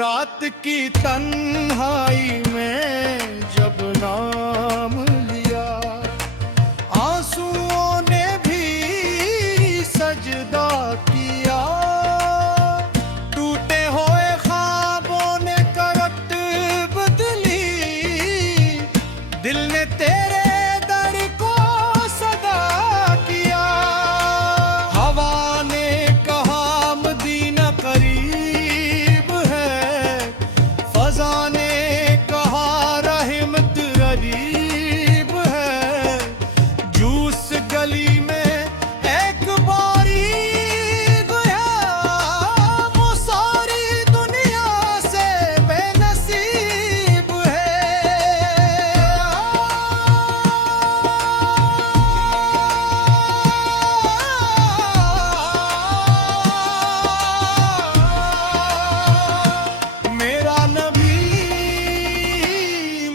रात की तन्हाई में जब नाम लिया, आंसुओं ने भी सजदा किया। टूटे हुए ख्वाबों ने करवट बदली, दिल ने तेरे दर को सदा किया। हवा ने कहा मदीना करीब है, फजा ने कहा रहमत करीब है। जूस गली में एक बारी गया, वो सारी दुनिया से बेनसीब है। मेरा नबी,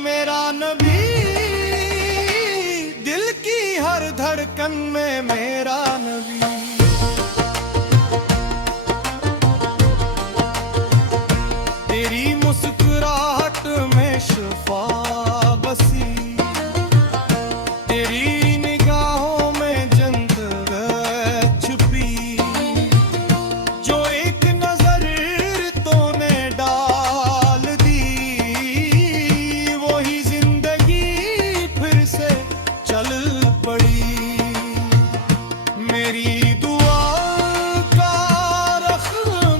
मेरा नबी, दिल की हर धड़कन में मेरा नबी। तेरी मुस्कुराहट में शफा बसी, तेरी निगाहों में जन्नत छुपी। जो एक नजर तूने डाल दी, वही जिंदगी फिर से चल पड़ी। मेरी दुआ का रख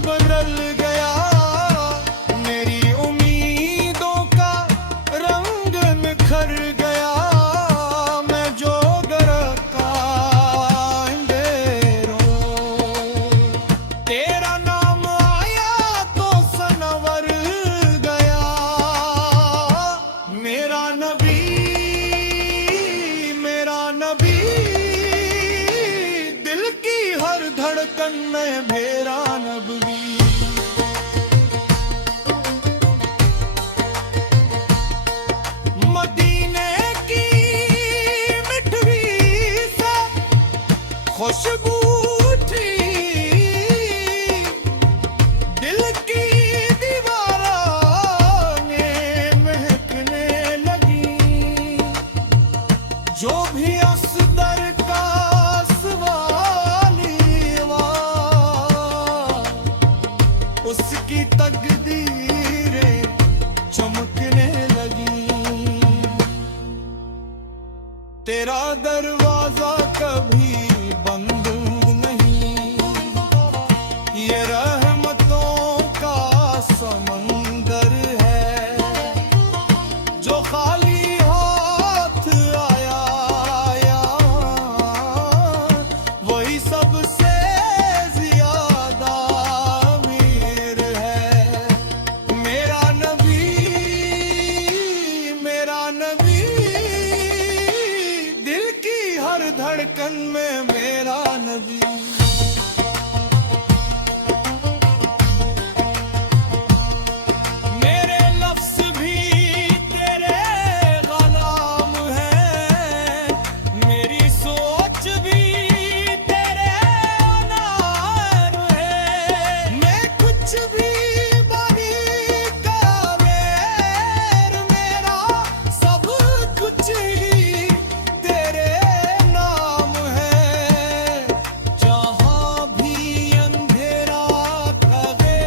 बदल गया, मेरी उम्मीदों का रंग निखर गया। मैं जो गरका अंधेरों, तेरा नाम आया तो सनवर गया। मेरा नबी, मेरा नबी, दिल की हर धड़कन में मेरा नबी। मदीने की मिठवी से खुशबू उठी, दिल की दीवारें महकने लगी। जो भी असदर का सवाली हुआ, उसकी तकदीरें चमकने लगी। तेरा दरवाजा कभी बंद नहीं, ये रहमतों का समंदर है। जो खाली हाथ आया वही सबसे ज्यादा अमीर है। मेरा नबी, मेरा नबी, दिल की हर धड़कन में मेरा नबी। मेरे लफ्ज़ भी तेरे ग़ुलाम हैं, मेरी सोच भी तेरे अनार है। मैं कुछ भी बनी का मेर, मेरा सब कुछ ही तेरे नाम है। जहाँ भी अंधेरा कहे,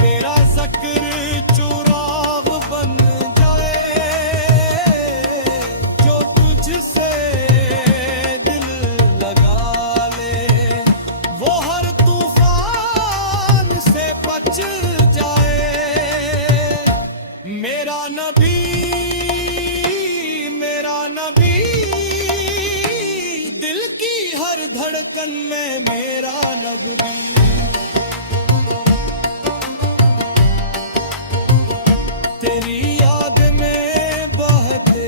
तेरा ज़िक्र चुराग बन जाए। जो तुझसे दिल लगा ले, वो हर तूफान से बच जाए। मेरा नबी, मेरा नबी, दिल की हर धड़कन में मेरा नबी। तेरी याद में बहते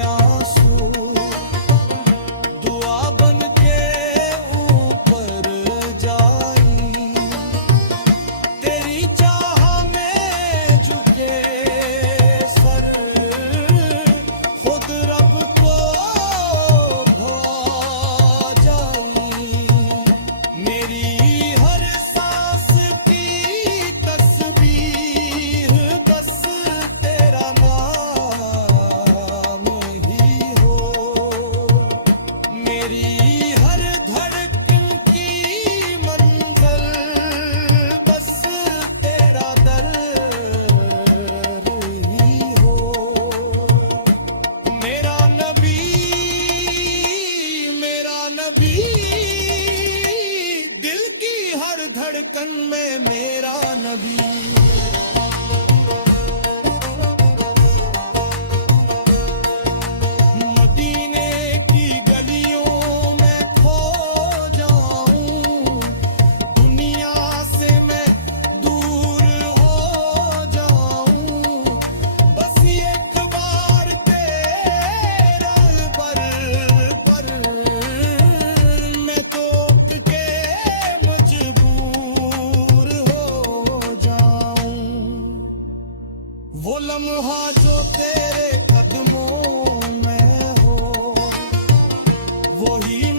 आंसू, दुआ बन के ऊपर जाई। तेरी चाह में झुके सर, खुद रब को भा जाई। मेरी लम्हा जो तेरे कदमों में हो वही